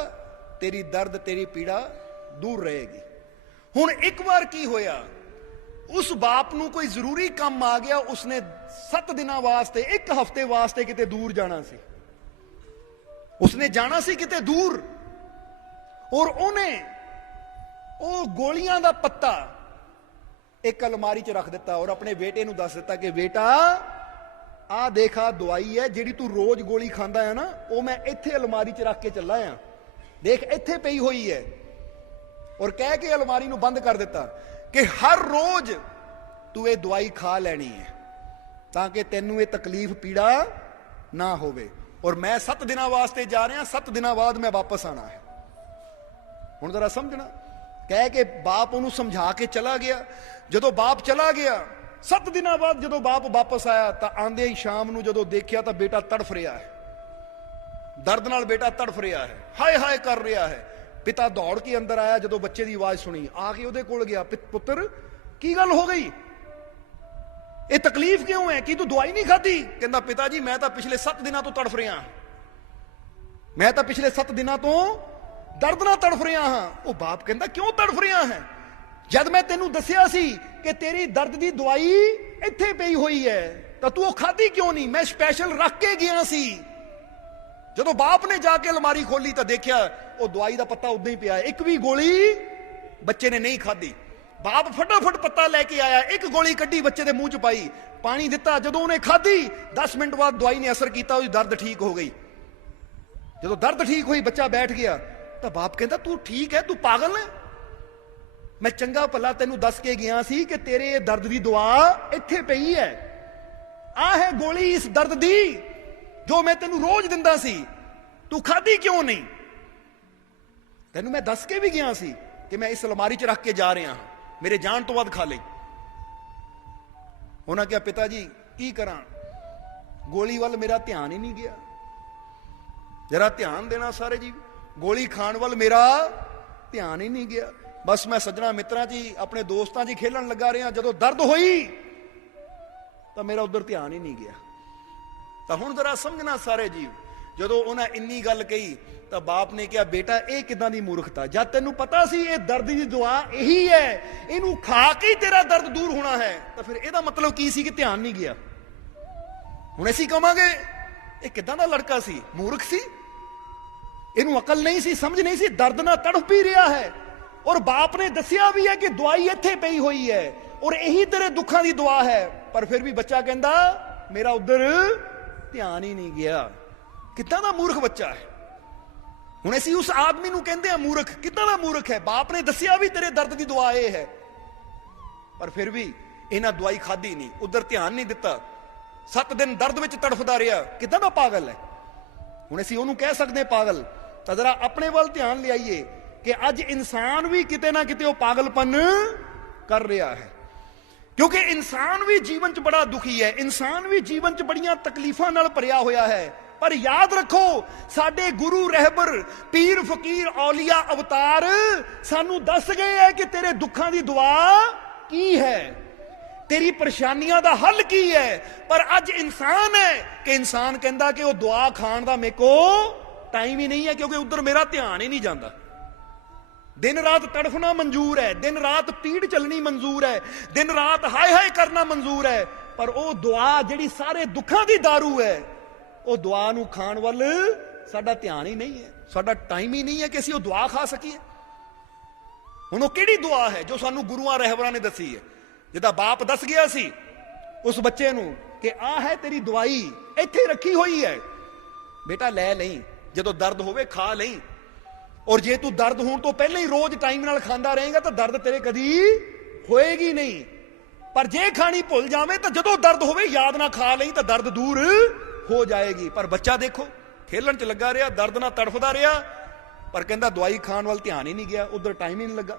ਤੇਰੀ ਦਰਦ, ਤੇਰੀ ਪੀੜਾ ਦੂਰ ਰਹੇਗੀ। ਹੁਣ ਇੱਕ ਵਾਰ ਕੀ ਹੋਇਆ? ਉਸ ਬਾਪ ਨੂੰ ਕੋਈ ਜ਼ਰੂਰੀ ਕੰਮ ਆ ਗਿਆ, ਉਸਨੇ 7 ਦਿਨਾਂ ਵਾਸਤੇ, ਇੱਕ ਹਫ਼ਤੇ ਵਾਸਤੇ ਕਿਤੇ ਦੂਰ ਜਾਣਾ ਸੀ। ਉਸਨੇ ਜਾਣਾ ਸੀ ਕਿਤੇ ਦੂਰ। ਔਰ ਉਹਨੇ ਉਹ ਗੋਲੀਆਂ ਦਾ ਪੱਤਾ ਇੱਕ ਅਲਮਾਰੀ 'ਚ ਰੱਖ ਦਿੱਤਾ ਔਰ ਆਪਣੇ ਬੇਟੇ ਨੂੰ ਦੱਸ ਦਿੱਤਾ ਕਿ ਬੇਟਾ ਆਹ ਦੇਖਾ ਦਵਾਈ ਹੈ ਜਿਹੜੀ ਤੂੰ ਰੋਜ਼ ਗੋਲੀ ਖਾਂਦਾ ਹੈ ਨਾ, ਉਹ ਮੈਂ ਇੱਥੇ ਅਲਮਾਰੀ 'ਚ ਰੱਖ ਕੇ ਚੱਲਾ ਆ। ਦੇਖ, ਇੱਥੇ ਪਈ ਹੋਈ ਹੈ। ਔਰ ਕਹਿ ਕੇ ਅਲਮਾਰੀ ਨੂੰ ਬੰਦ ਕਰ ਦਿੱਤਾ ਕਿ ਹਰ ਰੋਜ਼ ਤੂੰ ਇਹ ਦਵਾਈ ਖਾ ਲੈਣੀ ਹੈ, ਤਾਂ ਕਿ ਤੈਨੂੰ ਇਹ ਤਕਲੀਫ ਪੀੜਾ ਨਾ ਹੋਵੇ। ਔਰ ਮੈਂ 7 ਦਿਨਾਂ ਵਾਸਤੇ ਜਾ ਰਿਹਾ 7 ਦਿਨਾਂ ਬਾਅਦ ਮੈਂ ਵਾਪਸ ਆਣਾ ਹੈ। ਹੁਣ ਜ਼ਰਾ ਸਮਝਣਾ। ਕਹਿ ਕੇ ਬਾਪ ਉਹਨੂੰ ਸਮਝਾ ਕੇ ਚਲਾ ਗਿਆ। ਜਦੋਂ ਬਾਪ ਚਲਾ ਗਿਆ 7 ਦਿਨਾਂ ਬਾਅਦ ਜਦੋਂ ਬਾਪ ਵਾਪਸ ਆਇਆ ਤਾਂ ਆਂਦੇ ਹੀ ਸ਼ਾਮ ਨੂੰ ਜਦੋਂ ਦੇਖਿਆ ਤਾਂ ਬੇਟਾ ਤੜਫ ਰਿਹਾ ਹੈ। ਦਰਦ ਨਾਲ ਬੇਟਾ ਤੜਫ ਰਿਹਾ ਹੈ। ਹਾਏ ਹਾਏ ਕਰ ਰਿਹਾ ਹੈ। ਪਿਤਾ ਦੌੜ ਕੇ ਅੰਦਰ ਆਇਆ ਜਦੋਂ ਬੱਚੇ ਦੀ ਆਵਾਜ਼ ਸੁਣੀ। ਆ ਕੇ ਉਹਦੇ ਕੋਲ ਗਿਆ ਪੁੱਤਰ, ਕੀ ਗੱਲ ਹੋ ਗਈ? ਇਹ ਤਕਲੀਫ ਕਿਉਂ ਹੈ? ਕਿ ਤੂੰ ਦਵਾਈ ਨਹੀਂ ਖਾਧੀ? ਕਹਿੰਦਾ, ਪਿਤਾ ਜੀ, ਮੈਂ ਤਾਂ ਪਿਛਲੇ 7 ਦਿਨਾਂ ਤੋਂ ਤੜਫ ਰਿਹਾ ਮੈਂ ਤਾਂ ਪਿਛਲੇ 7 ਦਿਨਾਂ ਤੋਂ ਦਰਦ ਨਾਲ ਤੜਫ ਰਿਹਾ ਹਾਂ। ਉਹ ਬਾਪ ਕਹਿੰਦਾ, ਕਿਉਂ ਤੜਫ ਰਿਹਾ ਹੈ? ਜਦ ਮੈਂ ਤੈਨੂੰ ਦੱਸਿਆ ਸੀ ਕਿ ਤੇਰੀ ਦਰਦ ਦੀ ਦਵਾਈ ਇੱਥੇ ਪਈ ਹੋਈ ਹੈ, ਤਾਂ ਤੂੰ ਉਹ ਖਾਧੀ ਕਿਉਂ ਨਹੀਂ? ਮੈਂ ਸਪੈਸ਼ਲ ਰੱਖ ਕੇ ਗਿਆ ਸੀ। ਜਦੋਂ ਬਾਪ ਨੇ ਜਾ ਕੇ ਅਲਮਾਰੀ ਖੋਲੀ ਤਾਂ ਦੇਖਿਆ ਉਹ ਦਵਾਈ ਦਾ ਪੱਤਾ ਉਦਾਂ ਹੀ ਪਿਆ। ਇੱਕ ਵੀ ਗੋਲੀ ਬੱਚੇ ਨੇ ਨਹੀਂ ਖਾਧੀ। ਬਾਪ ਫਟਾਫਟ ਪੱਤਾ ਲੈ ਕੇ ਆਇਆ, ਇੱਕ ਗੋਲੀ ਕੱਢੀ, ਬੱਚੇ ਦੇ ਮੂੰਹ 'ਚ ਪਾਈ। ਪਾਣੀ ਦਿੱਤਾ, ਜਦੋਂ ਉਹਨੇ ਖਾਧੀ 10 ਮਿੰਟ ਬਾਅਦ ਦਵਾਈ ਨੇ ਅਸਰ ਕੀਤਾ, ਉਹਦੀ ਦਰਦ ਠੀਕ ਹੋ ਗਈ। ਜਦੋਂ ਦਰਦ ਠੀਕ ਹੋਈ, ਬੱਚਾ ਬੈਠ ਗਿਆ, ਤਾਂ ਬਾਪ ਕਹਿੰਦਾ, ਤੂੰ ਠੀਕ ਹੈ, ਤੂੰ ਪਾਗਲ ਹੈ? ਮੈਂ ਚੰਗਾ ਭਲਾ ਤੈਨੂੰ ਦੱਸ ਕੇ ਗਿਆ ਸੀ ਕਿ ਤੇਰੇ ਇਹ ਦਰਦ ਦੀ ਦੁਆ ਇੱਥੇ ਪਈ ਹੈ। ਆਹ ਹੈ ਗੋਲੀ ਇਸ ਦਰਦ ਦੀ ਜੋ ਮੈਂ ਤੈਨੂੰ ਰੋਜ਼ ਦਿੰਦਾ ਸੀ। ਤੂੰ ਖਾਧੀ ਕਿਉਂ ਨਹੀਂ? ਤੈਨੂੰ ਮੈਂ ਦੱਸ ਕੇ ਵੀ ਗਿਆ ਸੀ ਕਿ ਮੈਂ ਇਸ ਅਲਮਾਰੀ 'ਚ ਰੱਖ ਕੇ ਜਾ ਰਿਹਾ ਹਾਂ। ਮੇਰੇ ਜਾਣ ਤੋਂ ਬਾਅਦ ਖਾ ਲਈ ਉਹਨਾਂ ਕਿਹਾ, ਪਿਤਾ ਜੀ, ਕੀ ਕਰਾਂ? ਗੋਲੀ ਵੱਲ ਮੇਰਾ ਧਿਆਨ ਹੀ ਨਹੀਂ ਗਿਆ। ਜਰਾ ਧਿਆਨ ਦੇਣਾ ਸਾਰੇ ਜੀ। ਗੋਲੀ ਖਾਣ ਵੱਲ ਮੇਰਾ ਧਿਆਨ ਹੀ ਨਹੀਂ ਗਿਆ। ਬਸ ਮੈਂ ਸੱਜਣਾ ਮਿੱਤਰਾਂ 'ਚ ਹੀ ਆਪਣੇ ਦੋਸਤਾਂ 'ਚ ਹੀ ਖੇਲਣ ਲੱਗਾ ਰਿਹਾ, ਜਦੋਂ ਦਰਦ ਹੋਈ, ਤਾਂ ਮੇਰਾ ਉਧਰ ਧਿਆਨ ਹੀ ਨਹੀਂ ਗਿਆ। ਤਾਂ ਹੁਣ ਜਰਾ ਸਮਝਣਾ ਸਾਰੇ ਜੀਵ ਜਦੋਂ ਉਹਨਾਂ ਇੰਨੀ ਗੱਲ ਕਹੀ, ਤਾਂ ਬਾਪ ਨੇ ਕਿਹਾ, ਬੇਟਾ, ਇਹ ਕਿਦਾਂ ਦੀ ਮੂਰਖਤਾ? ਜਦ ਤੈਨੂੰ ਪਤਾ ਸੀ ਇਹ ਦਰਦ ਦੀ ਦੁਆ ਇਹੀ ਹੈ, ਇਹਨੂੰ ਖਾ ਕੇ ਹੀ ਤੇਰਾ ਦਰਦ ਦੂਰ ਹੋਣਾ ਹੈ, ਤਾਂ ਫਿਰ ਇਹਦਾ ਮਤਲਬ ਕੀ ਸੀ ਕਿ ਧਿਆਨ ਨਹੀਂ ਗਿਆ? ਹੁਣ ਅਸੀਂ ਕਵਾਂਗੇ, ਇਹ ਕਿਦਾਂ ਦਾ ਲੜਕਾ ਸੀ? ਮੂਰਖ ਸੀ? ਇਹਨੂੰ ਅਕਲ ਨਹੀਂ ਸੀ, ਸਮਝ ਨਹੀਂ ਸੀ, ਦਰਦ ਨਾਲ ਤੜਫ ਵੀ ਰਿਹਾ ਹੈ। ਔਰ ਬਾਪ ਨੇ ਦੱਸਿਆ ਵੀ ਹੈ ਕਿ ਦਵਾਈ ਇੱਥੇ ਪਈ ਹੋਈ ਹੈ ਔਰ ਇਹੀ ਤੇਰੇ ਦੁੱਖਾਂ ਦੀ ਦੁਆ ਹੈ। ਪਰ ਫਿਰ ਵੀ ਬੱਚਾ ਕਹਿੰਦਾ, ਮੇਰਾ ਉਧਰ ਧਿਆਨ ਹੀ ਨਹੀਂ ਗਿਆ। ਕਿੱਦਾਂ ਦਾ ਮੂਰਖ ਬੱਚਾ ਹੈ? ਹੁਣ ਅਸੀਂ ਉਸ ਆਦਮੀ ਨੂੰ ਕਹਿੰਦੇ ਆ ਮੂਰਖ। ਕਿੱਦਾਂ ਦਾ ਮੂਰਖ ਹੈ? ਬਾਪ ਨੇ ਦੱਸਿਆ ਵੀ ਤੇਰੇ ਦਰਦ ਦੀ ਦੁਆ ਇਹ ਹੈ। ਪਰ ਫਿਰ ਵੀ ਇਹਨਾਂ ਦਵਾਈ ਖਾਧੀ ਨਹੀਂ, ਉਧਰ ਧਿਆਨ ਨਹੀਂ ਦਿੱਤਾ। 7 ਦਿਨ ਦਰਦ ਵਿੱਚ ਤੜਫਦਾ ਰਿਹਾ। ਕਿੱਦਾਂ ਦਾ ਪਾਗਲ ਹੈ? ਹੁਣ ਅਸੀਂ ਉਹਨੂੰ ਕਹਿ ਸਕਦੇ ਹਾਂ, ਪਾਗਲ, ਤਾਂ ਜ਼ਰਾ ਆਪਣੇ ਵੱਲ ਧਿਆਨ ਲਿਆਈਏ। ਕਿ ਅੱਜ ਇਨਸਾਨ ਵੀ ਕਿਤੇ ਨਾ ਕਿਤੇ ਉਹ ਪਾਗਲਪਨ ਕਰ ਰਿਹਾ ਹੈ। ਕਿਉਂਕਿ ਇਨਸਾਨ ਵੀ ਜੀਵਨ 'ਚ ਬੜਾ ਦੁਖੀ ਹੈ। ਇਨਸਾਨ ਵੀ ਜੀਵਨ 'ਚ ਬੜੀਆਂ ਤਕਲੀਫਾਂ ਨਾਲ ਭਰਿਆ ਹੋਇਆ ਹੈ। ਪਰ ਯਾਦ ਰੱਖੋ, ਸਾਡੇ ਗੁਰੂ ਰਹਿਬਰ, ਪੀਰ ਫਕੀਰ ਔਲੀਆ ਅਵਤਾਰ ਸਾਨੂੰ ਦੱਸ ਗਏ ਹੈ ਕਿ ਤੇਰੇ ਦੁੱਖਾਂ ਦੀ ਦੁਆ ਕੀ ਹੈ? ਤੇਰੀ ਪਰੇਸ਼ਾਨੀਆਂ ਦਾ ਹੱਲ ਕੀ ਹੈ? ਪਰ ਅੱਜ ਇਨਸਾਨ ਹੈ ਕਿ ਇਨਸਾਨ ਕਹਿੰਦਾ ਕਿ ਉਹ ਦੁਆ ਖਾਣ ਦਾ ਮੇਰੇ ਕੋ ਟਾਈਮ ਹੀ ਨਹੀਂ ਹੈ, ਕਿਉਂਕਿ ਉਧਰ ਮੇਰਾ ਧਿਆਨ ਹੀ ਨਹੀਂ ਜਾਂਦਾ। ਦਿਨ ਰਾਤ ਤੜਫਣਾ ਮਨਜ਼ੂਰ ਹੈ, ਦਿਨ ਰਾਤ ਪੀੜ ਚੱਲਣੀ ਮਨਜ਼ੂਰ ਹੈ, ਦਿਨ ਰਾਤ ਹਾਏ ਹਾਏ ਕਰਨਾ ਮਨਜ਼ੂਰ ਹੈ, ਪਰ ਉਹ ਦੁਆ ਜਿਹੜੀ ਸਾਰੇ ਦੁੱਖਾਂ ਦੀ दारू ਹੈ, ਉਹ ਦੁਆ ਨੂੰ ਖਾਣ ਵੱਲ ਸਾਡਾ ਧਿਆਨ ਹੀ ਨਹੀਂ ਹੈ, ਸਾਡਾ ਟਾਈਮ ਹੀ ਨਹੀਂ ਹੈ ਕਿ ਅਸੀਂ ਉਹ ਦੁਆ ਖਾ ਸਕੀਏ। ਹੁਣ ਉਹ ਕਿਹੜੀ ਦੁਆ ਹੈ ਜੋ ਸਾਨੂੰ ਗੁਰੂਆਂ ਰਹਿਬਰਾਂ ਨੇ ਦੱਸੀ ਹੈ? ਜਿਹਦਾ ਬਾਪ ਦੱਸ ਗਿਆ ਸੀ ਉਸ ਬੱਚੇ ਨੂੰ ਕਿ ਆਹ ਹੈ ਤੇਰੀ ਦਵਾਈ, ਇੱਥੇ ਰੱਖੀ ਹੋਈ ਹੈ। ਬੇਟਾ ਲੈ ਲਈ, ਜਦੋਂ ਦਰਦ ਹੋਵੇ ਖਾ ਲਈ ਔਰ ਜੇ ਤੂੰ ਦਰਦ ਹੋਣ ਤੋਂ ਪਹਿਲਾਂ ਹੀ ਰੋਜ਼ ਟਾਈਮ ਨਾਲ ਖਾਂਦਾ ਰਹੇਗਾ ਤਾਂ ਦਰਦ ਤੇਰੇ ਕਦੀ ਹੋਏਗੀ ਨਹੀਂ। ਪਰ ਜੇ ਖਾਣੀ ਭੁੱਲ ਜਾਵੇਂ ਤਾਂ ਜਦੋਂ ਦਰਦ ਹੋਵੇ ਯਾਦ ਨਾ ਖਾ ਲਈ ਤਾਂ ਦਰਦ ਦੂਰ ਹੋ ਜਾਏਗੀ। ਪਰ ਬੱਚਾ ਦੇਖੋ, ਖੇਲਣ 'ਚ ਲੱਗਾ ਰਿਹਾ, ਦਰਦ ਨਾਲ ਤੜਫਦਾ ਰਿਹਾ, ਪਰ ਕਹਿੰਦਾ ਦਵਾਈ ਖਾਣ ਵੱਲ ਧਿਆਨ ਹੀ ਨਹੀਂ ਗਿਆ, ਉਧਰ ਟਾਈਮ ਹੀ ਨਹੀਂ ਲੱਗਾ।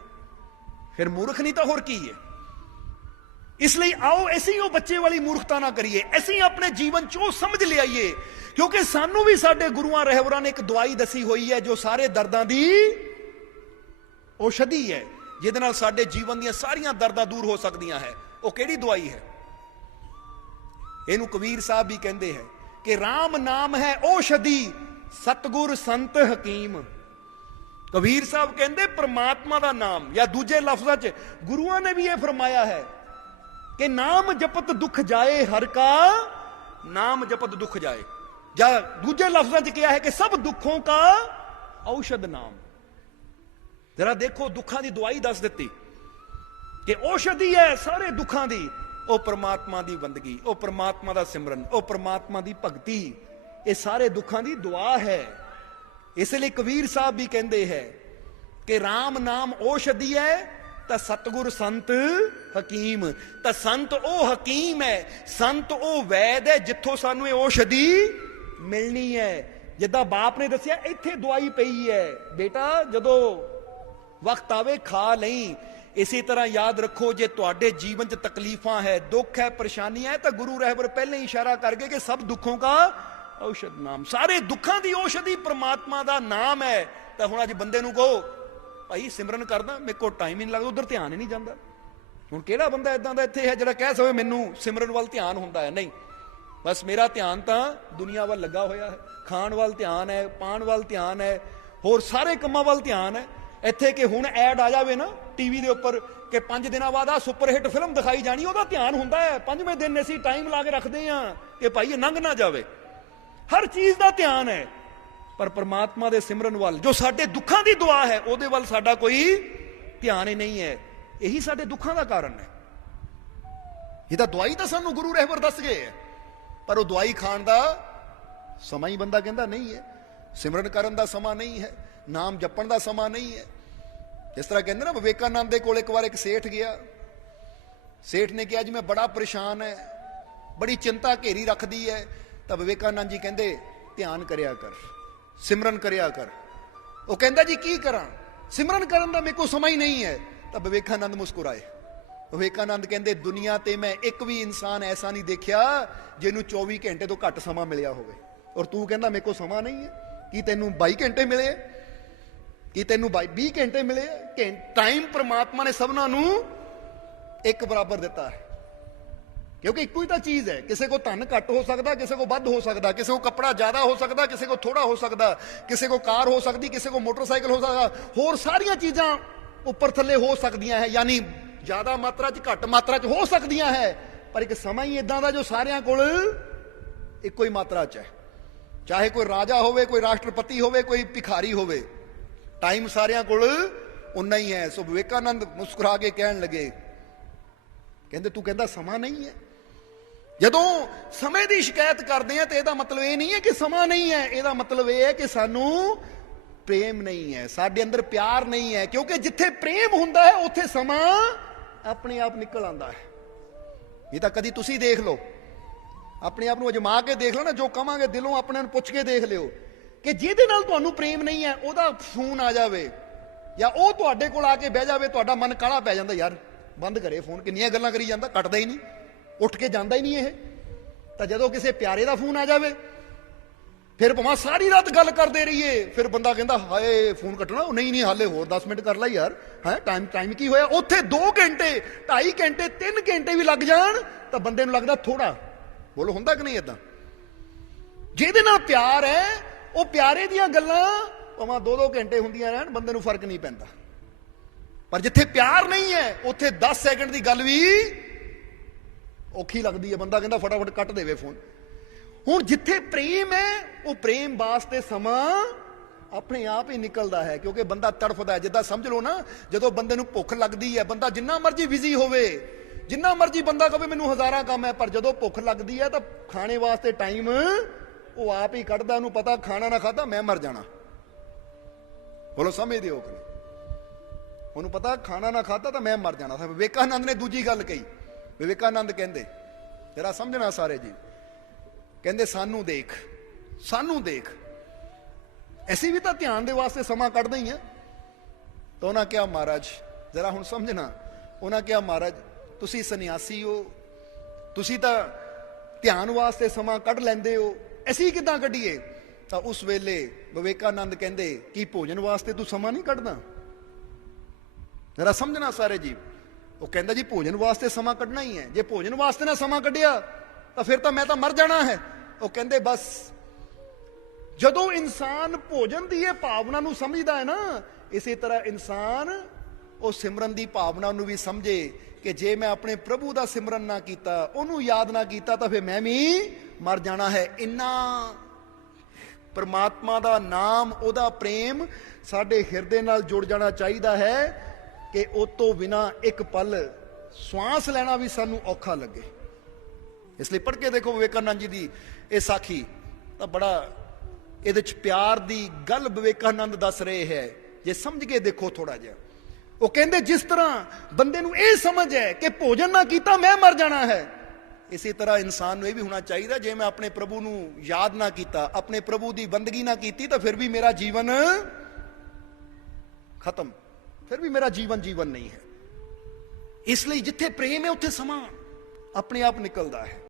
ਫਿਰ ਮੂਰਖ ਨਹੀਂ ਤਾਂ ਹੋਰ ਕੀ ਹੈ? ਇਸ ਲਈ ਆਓ ਅਸੀਂ ਉਹ ਬੱਚੇ ਵਾਲੀ ਮੂਰਖਤਾ ਨਾ ਕਰੀਏ। ਅਸੀਂ ਆਪਣੇ ਜੀਵਨ 'ਚ ਉਹ ਸਮਝ ਲਿਆਈਏ। ਕਿਉਂਕਿ ਸਾਨੂੰ ਵੀ ਸਾਡੇ ਗੁਰੂਆਂ ਰਹਿਬਰਾਂ ਨੇ ਇੱਕ ਦਵਾਈ ਦੱਸੀ ਹੋਈ ਹੈ, ਜੋ ਸਾਰੇ ਦਰਦਾਂ ਦੀ ਔਸ਼ਧੀ ਹੈ। ਜਿਹਦੇ ਨਾਲ ਸਾਡੇ ਜੀਵਨ ਦੀਆਂ ਸਾਰੀਆਂ ਦਰਦਾਂ ਦੂਰ ਹੋ ਸਕਦੀਆਂ ਹੈ। ਉਹ ਕਿਹੜੀ ਦਵਾਈ ਹੈ? ਇਹਨੂੰ ਕਬੀਰ ਸਾਹਿਬ ਵੀ ਕਹਿੰਦੇ ਹੈ ਕਿ RAM ਨਾਮ ਹੈ ਔਸ਼ਧੀ, ਸਤਗੁਰ ਸੰਤ ਹਕੀਮ। ਕਬੀਰ ਸਾਹਿਬ ਕਹਿੰਦੇ, ਪ੍ਰਮਾਤਮਾ ਦਾ ਨਾਮ। ਜਾਂ ਦੂਜੇ ਲਫ਼ਜ਼ਾਂ 'ਚ, ਗੁਰੂਆਂ ਨੇ ਵੀ ਇਹ ਫਰਮਾਇਆ ਹੈ ਕਿ ਨਾਮ ਜਪਤ ਦੁੱਖ ਜਾਏ ਹਰ ਕਾ, ਨਾਮ ਜਪਤ ਦੁੱਖ ਜਾਏ। ਜਾਂ ਦੂਜੇ ਲਫ਼ਜ਼ਾਂ 'ਚ ਕਿਹਾ ਹੈ ਕਿ ਸਭ ਦੁੱਖੋਂ ਕਾ ਔਸ਼ਧ ਨਾਮ। ਜਰਾ ਦੇਖੋ ਦੁੱਖਾਂ ਦੀ ਦਵਾਈ ਦੱਸ ਦਿੱਤੀ। ਕਿ ਔਸ਼ਧੀ ਹੈ ਸਾਰੇ ਦੁੱਖਾਂ ਦੀ। ਉਹ ਪ੍ਰਮਾਤਮਾ ਦੀ ਬੰਦਗੀ ਉਹ ਪ੍ਰਮਾਤਮਾ ਦਾ ਸਿਮਰਨ, ਉਹ ਪ੍ਰਮਾਤਮਾ ਦੀ ਭਗਤੀ। ਇਹ ਸਾਰੇ ਦੁੱਖਾਂ ਦੀ ਦੁਆ ਹੈ। ਇਸ ਲਈ ਕਬੀਰ ਸਾਹਿਬ ਵੀ ਕਹਿੰਦੇ ਹੈ ਕਿ RAM ਨਾਮ ਔਸ਼ਧੀ ਹੈ ਤਾਂ ਸਤਗੁਰ ਸੰਤ ਹਕੀਮ, ਤਾਂ ਸੰਤ ਉਹ ਹਕੀਮ ਹੈ, ਸੰਤ ਉਹ ਵੈਦ ਹੈ ਜਿੱਥੋਂ ਸਾਨੂੰ ਇਹ ਔਸ਼ਧੀ ਮਿਲਣੀ ਹੈ। ਜਿੱਦਾਂ ਬਾਪ ਨੇ ਦੱਸਿਆ, ਇੱਥੇ ਦਵਾਈ ਪਈ ਹੈ। ਬੇਟਾ, ਜਦੋਂ ਵਕਤ ਆਵੇ, ਖਾ ਲਈ। ਇਸੇ ਤਰ੍ਹਾਂ ਯਾਦ ਰੱਖੋ, ਜੇ ਤੁਹਾਡੇ ਜੀਵਨ 'ਚ ਤਕਲੀਫਾਂ ਹੈ, ਦੁੱਖ ਹੈ, ਪਰੇਸ਼ਾਨੀਆਂ ਹੈ, ਤਾਂ ਗੁਰੂ ਰਹਿਬਰ ਪਹਿਲਾਂ ਹੀ ਇਸ਼ਾਰਾ ਕਰ ਗਏ ਕਿ ਸਭ ਦੁੱਖੋਂ ਕਾ ਔਸ਼ਧ ਨਾਮ। ਸਾਰੇ ਦੁੱਖਾਂ ਦੀ ਔਸ਼ਧੀ ਪ੍ਰਮਾਤਮਾ ਦਾ ਨਾਮ ਹੈ। ਤਾਂ ਹੁਣ ਅੱਜ ਬੰਦੇ ਨੂੰ ਕਹੋ ਭਾਈ ਸਿਮਰਨ ਕਰਦਾ, ਮੇਰੇ ਕੋਲ ਟਾਈਮ ਹੀ ਨਹੀਂ ਲੱਗਦਾ, ਉਧਰ ਧਿਆਨ ਹੀ ਨਹੀਂ ਜਾਂਦਾ। ਹੁਣ ਕਿਹੜਾ ਬੰਦਾ ਇਦਾਂ ਦਾ ਇੱਥੇ ਹੈ ਜਿਹੜਾ ਕਹਿ ਸਕੇ ਮੈਨੂੰ ਸਿਮਰਨ ਵੱਲ ਧਿਆਨ ਹੁੰਦਾ ਹੈ? ਨਹੀਂ। ਬਸ ਮੇਰਾ ਧਿਆਨ ਤਾਂ ਦੁਨੀਆ ਵੱਲ ਲੱਗਾ ਹੋਇਆ ਹੈ। ਖਾਣ ਵੱਲ ਧਿਆਨ ਹੈ, ਪਾਣ ਵੱਲ ਧਿਆਨ ਹੈ, ਹੋਰ ਸਾਰੇ ਕੰਮਾਂ ਵੱਲ ਧਿਆਨ ਹੈ। ਇੱਥੇ ਕਿ ਹੁਣ ਐਡ ਆ ਜਾਵੇ ਨਾ ਟੀਵੀ ਦੇ ਉੱਪਰ, ਕਿ 5 ਦਿਨਾਂ ਬਾਅਦ ਆ ਸੁਪਰ ਹਿੱਟ ਫਿਲਮ ਦਿਖਾਈ ਜਾਣੀ, ਉਹਦਾ ਧਿਆਨ ਹੁੰਦਾ ਹੈ। ਪੰਜਵੇਂ ਦਿਨ ਅਸੀਂ ਟਾਈਮ ਲਾ ਕੇ ਰੱਖਦੇ ਆ ਕਿ ਭਾਈ ਇਹ ਲੰਘ ਨਾ ਜਾਵੇ। ਹਰ ਚੀਜ਼ ਦਾ ਧਿਆਨ ਹੈ। ਪਰ ਪ੍ਰਮਾਤਮਾ ਦੇ ਸਿਮਰਨ ਵੱਲ, ਜੋ ਸਾਡੇ ਦੁੱਖਾਂ ਦੀ ਦੁਆ ਹੈ, ਉਹਦੇ ਵੱਲ ਸਾਡਾ ਕੋਈ ਧਿਆਨ ਹੀ ਨਹੀਂ ਹੈ। ਇਹੀ ਸਾਡੇ ਦੁੱਖਾਂ ਦਾ ਕਾਰਨ ਹੈ। ਇਹ ਤਾਂ ਦਵਾਈ ਤਾਂ ਸਾਨੂੰ ਗੁਰੂ ਰਹਿਬਰ ਦੱਸ ਗਏ ਹੈ। ਪਰ ਉਹ ਦਵਾਈ ਖਾਣ ਦਾ ਸਮਾਂ ਹੀ ਬੰਦਾ ਕਹਿੰਦਾ ਨਹੀਂ ਹੈ। ਸਿਮਰਨ ਕਰਨ ਦਾ ਸਮਾਂ ਨਹੀਂ ਹੈ। ਨਾਮ ਜਪਣ ਦਾ ਸਮਾਂ ਨਹੀਂ ਹੈ। ਜਿਸ ਤਰ੍ਹਾਂ ਕਹਿੰਦੇ ਨਾ, ਵਿਵੇਕਾਨੰਦ ਦੇ ਕੋਲ ਇੱਕ ਵਾਰ ਇੱਕ ਸੇਠ ਗਿਆ। ਸੇਠ ਨੇ ਕਿਹਾ, ਜੀ, ਮੈਂ ਬੜਾ ਪਰੇਸ਼ਾਨ ਹੈ। ਬੜੀ ਚਿੰਤਾ ਘੇਰੀ ਰੱਖਦੀ ਹੈ। ਤਾਂ ਵਿਵੇਕਾਨੰਦ ਜੀ ਕਹਿੰਦੇ, ਧਿਆਨ ਕਰਿਆ ਕਰ। ਸਿਮਰਨ ਕਰਿਆ ਕਰ। ਉਹ ਕਹਿੰਦਾ, ਜੀ, ਕੀ ਕਰਾਂ? ਸਿਮਰਨ ਕਰਨ ਦਾ ਮੇਰੇ ਕੋਲ ਸਮਾਂ ਹੀ ਨਹੀਂ ਹੈ। ਤਾਂ ਵਿਵੇਕਾਨੰਦ ਮੁਸਕਰਾਏ। ਵਿਵੇਕਾਨੰਦ ਕਹਿੰਦੇ, ਦੁਨੀਆ ਤੇ ਮੈਂ ਇੱਕ ਵੀ ਇਨਸਾਨ ਐਸਾ ਨਹੀਂ ਦੇਖਿਆ ਜਿਹਨੂੰ 24 ਘੰਟੇ ਤੋਂ ਘੱਟ ਸਮਾਂ ਮਿਲਿਆ ਹੋਵੇ। ਔਰ ਤੂੰ ਕਹਿੰਦਾ, ਮੇਰੇ ਕੋਲ ਸਮਾਂ ਨਹੀਂ ਹੈ। ਕੀ ਤੈਨੂੰ 22 ਘੰਟੇ ਮਿਲੇ ਕੀ ਤੈਨੂੰ 20 ਘੰਟੇ ਮਿਲੇ ਟਾਈਮ ਪ੍ਰਮਾਤਮਾ ਨੇ ਸਭਨਾਂ ਨੂੰ ਇੱਕ ਬਰਾਬਰ ਦਿੱਤਾ ਹੈ। ਕਿਉਂਕਿ ਇੱਕੋ ਹੀ ਤਾਂ ਚੀਜ਼ ਹੈ, ਕਿਸੇ ਕੋ ਧਨ ਘੱਟ ਹੋ ਸਕਦਾ, ਕਿਸੇ ਕੋ ਵੱਧ ਹੋ ਸਕਦਾ, ਕਿਸੇ ਕੋ ਕੱਪੜਾ ਜ਼ਿਆਦਾ ਹੋ ਸਕਦਾ, ਕਿਸੇ ਕੋ ਥੋੜਾ ਹੋ ਸਕਦਾ, ਕਿਸੇ ਕੋ ਕਾਰ ਹੋ ਸਕਦੀ, ਕਿਸੇ ਕੋ ਮੋਟਰਸਾਈਕਲ ਹੋ ਸਕਦਾ, ਹੋਰ ਸਾਰੀਆਂ ਚੀਜ਼ਾਂ ਉੱਪਰ ਥੱਲੇ ਹੋ ਸਕਦੀਆਂ ਹੈ, ਯਾਨੀ ਜ਼ਿਆਦਾ ਮਾਤਰਾ 'ਚ ਘੱਟ ਮਾਤਰਾ 'ਚ ਹੋ ਸਕਦੀਆਂ ਹੈ, ਪਰ ਇੱਕ ਸਮਾਂ ਹੀ ਇਦਾਂ ਦਾ ਜੋ ਸਾਰਿਆਂ ਕੋਲ ਇੱਕੋ ਹੀ ਮਾਤਰਾ 'ਚ ਹੈ। ਚਾਹੇ ਕੋਈ ਰਾਜਾ ਹੋਵੇ, ਕੋਈ ਰਾਸ਼ਟਰਪਤੀ ਹੋਵੇ, ਕੋਈ ਭਿਖਾਰੀ ਹੋਵੇ, ਟਾਈਮ ਸਾਰਿਆਂ ਕੋਲ ਉਨਾ ਹੀ ਹੈ। ਸੋ ਵਿਵੇਕਾਨੰਦ ਮੁਸਕਰਾ ਕੇ ਕਹਿਣ ਲੱਗੇ, ਕਹਿੰਦੇ, ਤੂੰ ਕਹਿੰਦਾ ਸਮਾਂ ਨਹੀਂ ਹੈ। ਜਦੋਂ ਸਮੇਂ ਦੀ ਸ਼ਿਕਾਇਤ ਕਰਦੇ ਆ ਤੇ ਇਹਦਾ ਮਤਲਬ ਇਹ ਨਹੀਂ ਹੈ ਕਿ ਸਮਾਂ ਨਹੀਂ ਹੈ, ਇਹਦਾ ਮਤਲਬ ਇਹ ਹੈ ਕਿ ਸਾਨੂੰ ਪ੍ਰੇਮ ਨਹੀਂ ਹੈ, ਸਾਡੇ ਅੰਦਰ ਪਿਆਰ ਨਹੀਂ ਹੈ, ਕਿਉਂਕਿ ਜਿੱਥੇ ਪ੍ਰੇਮ ਹੁੰਦਾ ਹੈ, ਉੱਥੇ ਸਮਾਂ ਆਪਣੇ ਆਪ ਨਿਕਲ ਆਉਂਦਾ ਹੈ। ਇਹ ਤਾਂ ਕਦੀ ਤੁਸੀਂ ਦੇਖ ਲਓ, ਆਪਣੇ ਆਪ ਨੂੰ ਅਜਮਾ ਕੇ ਦੇਖ ਲਓ ਨਾ, ਜੋ ਕਵਾਂਗੇ ਦਿਲੋਂ ਆਪਣੇ ਨੂੰ ਪੁੱਛ ਕੇ ਦੇਖ ਲਿਓ ਕਿ ਜਿਹਦੇ ਨਾਲ ਤੁਹਾਨੂੰ ਪ੍ਰੇਮ ਨਹੀਂ ਹੈ, ਉਹਦਾ ਫੋਨ ਆ ਜਾਵੇ ਜਾਂ ਉਹ ਤੁਹਾਡੇ ਕੋਲ ਆ ਕੇ ਬਹਿ ਜਾਵੇ, ਤੁਹਾਡਾ ਮਨ ਕਾਲਾ ਪੈ ਜਾਂਦਾ, ਯਾਰ ਬੰਦ ਕਰੇ ਫੋਨ, ਕਿੰਨੀਆਂ ਗੱਲਾਂ ਕਰੀ ਜਾਂਦਾ, ਕੱਟਦਾ ਹੀ ਨਹੀਂ। ਉੱਠ ਕੇ ਜਾਂਦਾ ਹੀ ਨਹੀਂ ਇਹ। ਤਾਂ ਜਦੋਂ ਕਿਸੇ ਪਿਆਰੇ ਦਾ ਫੋਨ ਆ ਜਾਵੇ, ਫਿਰ ਭਾਵੇਂ ਸਾਰੀ ਰਾਤ ਗੱਲ ਕਰਦੇ ਰਹੀਏ, ਫਿਰ ਬੰਦਾ ਕਹਿੰਦਾ, ਹਾਏ, ਫੋਨ ਕੱਟਣਾ, ਉਹ ਨਹੀਂ ਨਹੀਂ, ਹਾਲੇ ਹੋਰ 10 ਮਿੰਟ ਕਰ ਲੈ ਯਾਰ। ਹੈ ਟਾਈਮ ਟਾਈਮ ਕੀ ਹੋਇਆ? ਉੱਥੇ 2 ਘੰਟੇ 2.5 ਘੰਟੇ 3 ਘੰਟੇ ਵੀ ਲੱਗ ਜਾਣ, ਤਾਂ ਬੰਦੇ ਨੂੰ ਲੱਗਦਾ ਥੋੜਾ ਬੋਲੋ ਹੁੰਦਾ ਕਿ ਨਹੀਂ ਇਦਾਂ ਜਿਹਦੇ ਨਾਲ ਪਿਆਰ ਹੈ, ਉਹ ਪਿਆਰੇ ਦੀਆਂ ਗੱਲਾਂ ਭਾਵੇਂ 2-2 ਘੰਟੇ ਹੁੰਦੀਆਂ ਰਹਿਣ, ਬੰਦੇ ਨੂੰ ਫ਼ਰਕ ਨਹੀਂ ਪੈਂਦਾ। ਪਰ ਜਿੱਥੇ ਪਿਆਰ ਨਹੀਂ ਹੈ, ਉੱਥੇ 10 ਸੈਕਿੰਡ ਦੀ ਗੱਲ ਵੀ ਔਖੀ ਲੱਗਦੀ ਹੈ, ਬੰਦਾ ਕਹਿੰਦਾ ਫਟਾਫਟ ਕੱਟ ਦੇਵੇ ਫੋਨ। ਹੁਣ ਜਿੱਥੇ ਪ੍ਰੇਮ ਹੈ, ਉਹ ਪ੍ਰੇਮ ਵਾਸਤੇ ਸਮਾਂ ਆਪਣੇ ਆਪ ਹੀ ਨਿਕਲਦਾ ਹੈ, ਕਿਉਂਕਿ ਬੰਦਾ ਤੜਫਦਾ ਹੈ। ਜਿੱਦਾਂ ਸਮਝ ਲਓ ਨਾ, ਜਦੋਂ ਬੰਦੇ ਨੂੰ ਭੁੱਖ ਲੱਗਦੀ ਹੈ, ਬੰਦਾ ਜਿੰਨਾ ਮਰਜ਼ੀ ਬਿਜ਼ੀ ਹੋਵੇ, ਜਿੰਨਾ ਮਰਜ਼ੀ ਬੰਦਾ ਕਹੇ ਮੈਨੂੰ ਹਜ਼ਾਰਾਂ ਕੰਮ ਹੈ, ਪਰ ਜਦੋਂ ਭੁੱਖ ਲੱਗਦੀ ਹੈ, ਤਾਂ ਖਾਣੇ ਵਾਸਤੇ ਟਾਈਮ ਉਹ ਆਪ ਹੀ ਕੱਢਦਾ, ਉਹਨੂੰ ਪਤਾ ਖਾਣਾ ਨਾ ਖਾਦਾ ਮੈਂ ਮਰ ਜਾਣਾ। ਬੋਲੋ ਸਮਝਦੇ ਹੋ ਕਿ ਉਹਨੂੰ ਪਤਾ ਖਾਣਾ ਨਾ ਖਾਦਾ ਤਾਂ ਮੈਂ ਮਰ ਜਾਣਾ। ਵਿਵੇਕਾਨੰਦ ਨੇ ਦੂਜੀ ਗੱਲ ਕਹੀ। ਵਿਵੇਕਾਨੰਦ ਕਹਿੰਦੇ ਜਰਾ ਸਮਝਣਾ ਸਾਰੇ ਜੀ। ਕਹਿੰਦੇ, ਸਾਨੂੰ ਦੇਖ ਸਾਨੂੰ ਦੇਖ। ਅਸੀਂ ਵੀ ਤਾਂ ਧਿਆਨ ਦੇ ਵਾਸਤੇ ਸਮਾਂ ਕੱਢਦੇ ਹੀ ਆ ਤਾਂ ਉਹਨਾਂ ਕਿਹਾ, ਮਹਾਰਾਜ, ਜਰਾ ਹੁਣ ਸਮਝਣਾ। ਉਹਨਾਂ ਕਿਹਾ, ਮਹਾਰਾਜ, ਤੁਸੀਂ ਸੰਨਿਆਸੀ ਹੋ। ਤੁਸੀਂ ਤਾਂ ਧਿਆਨ ਵਾਸਤੇ ਸਮਾਂ ਕੱਢ ਲੈਂਦੇ ਹੋ। ਅਸੀਂ ਕਿਦਾਂ ਕੱਢੀਏ? ਤਾਂ ਉਸ ਵੇਲੇ ਵਿਵੇਕਾਨੰਦ ਕਹਿੰਦੇ, ਕਿ ਭੋਜਨ ਵਾਸਤੇ ਤੂੰ ਸਮਾਂ ਨਹੀਂ ਕੱਢਦਾ? ਜਰਾ ਸਮਝਣਾ ਸਾਰੇ ਜੀਵ ਉਹ ਕਹਿੰਦਾ ਜੀ ਭੋਜਨ ਵਾਸਤੇ ਸਮਾਂ ਕੱਢਣਾ ਹੀ ਹੈ। ਜੇ ਭੋਜਨ ਵਾਸਤੇ ਨਾ ਸਮਾਂ ਕੱਢਿਆ, ਤਾਂ ਫਿਰ ਤਾਂ ਮੈਂ ਤਾਂ ਮਰ ਜਾਣਾ ਹੈ। ਉਹ ਕਹਿੰਦੇ ਬਸ। ਜਦੋਂ ਇਨਸਾਨ ਭੋਜਨ ਦੀ ਇਹ ਭਾਵਨਾ ਨੂੰ ਸਮਝਦਾ ਹੈ ਨਾ, ਇਸੇ ਤਰ੍ਹਾਂ ਇਨਸਾਨ ਉਹ ਸਿਮਰਨ ਦੀ ਭਾਵਨਾ ਨੂੰ ਵੀ ਸਮਝੇ ਕਿ ਜੇ ਮੈਂ ਆਪਣੇ ਪ੍ਰਭੂ ਦਾ ਸਿਮਰਨ ਨਾ ਕੀਤਾ, ਉਹਨੂੰ ਯਾਦ ਨਾ ਕੀਤਾ, ਤਾਂ ਫਿਰ ਮੈਂ ਵੀ ਮਰ ਜਾਣਾ ਹੈ। ਇੰਨਾ ਪਰਮਾਤਮਾ ਦਾ ਨਾਮ, ਉਹਦਾ ਪ੍ਰੇਮ ਸਾਡੇ ਹਿਰਦੇ ਨਾਲ ਜੁੜ ਜਾਣਾ ਚਾਹੀਦਾ ਹੈ। ਕਿ ਉਹ ਤੋਂ ਬਿਨਾ ਇੱਕ ਪਲ ਸਵਾਸ ਲੈਣਾ ਵੀ ਸਾਨੂੰ ਔਖਾ ਲੱਗੇ। ਇਸ ਲਈ ਪੜ੍ਹ ਕੇ ਦੇਖੋ ਵਿਵੇਕਾਨੰਦ ਜੀ ਦੀ ਇਹ ਸਾਖੀ। ਤਾਂ ਬੜਾ ਇਹਦੇ ਚ ਪਿਆਰ ਦੀ ਗੱਲ ਵਿਵੇਕਾਨੰਦ ਦੱਸ ਰਹੇ ਹੈ। ਜੇ ਸਮਝ ਕੇ ਦੇਖੋ ਥੋੜਾ ਜਿਹਾ। ਉਹ ਕਹਿੰਦੇ, ਜਿਸ ਤਰ੍ਹਾਂ ਬੰਦੇ ਨੂੰ ਇਹ ਸਮਝ ਹੈ ਕਿ ਭੋਜਨ ਨਾ ਕੀਤਾ, ਮੈਂ ਮਰ ਜਾਣਾ ਹੈ। ਇਸੇ ਤਰ੍ਹਾਂ ਇਨਸਾਨ ਨੂੰ ਇਹ ਵੀ ਹੋਣਾ ਚਾਹੀਦਾ, ਜੇ ਮੈਂ ਆਪਣੇ ਪ੍ਰਭੂ ਨੂੰ ਯਾਦ ਨਾ ਕੀਤਾ, ਆਪਣੇ ਪ੍ਰਭੂ ਦੀ ਬੰਦਗੀ ਨਾ ਕੀਤੀ, ਤਾਂ ਫਿਰ ਵੀ ਮੇਰਾ ਜੀਵਨ ਖਤਮ। ਫਿਰ ਵੀ ਮੇਰਾ ਜੀਵਨ ਜੀਵਨ ਨਹੀਂ ਹੈ ਇਸ ਲਈ ਜਿੱਥੇ ਪ੍ਰੇਮ ਹੈ ਉੱਥੇ ਸਮਾਂ ਆਪਣੇ ਆਪ ਨਿਕਲਦਾ ਹੈ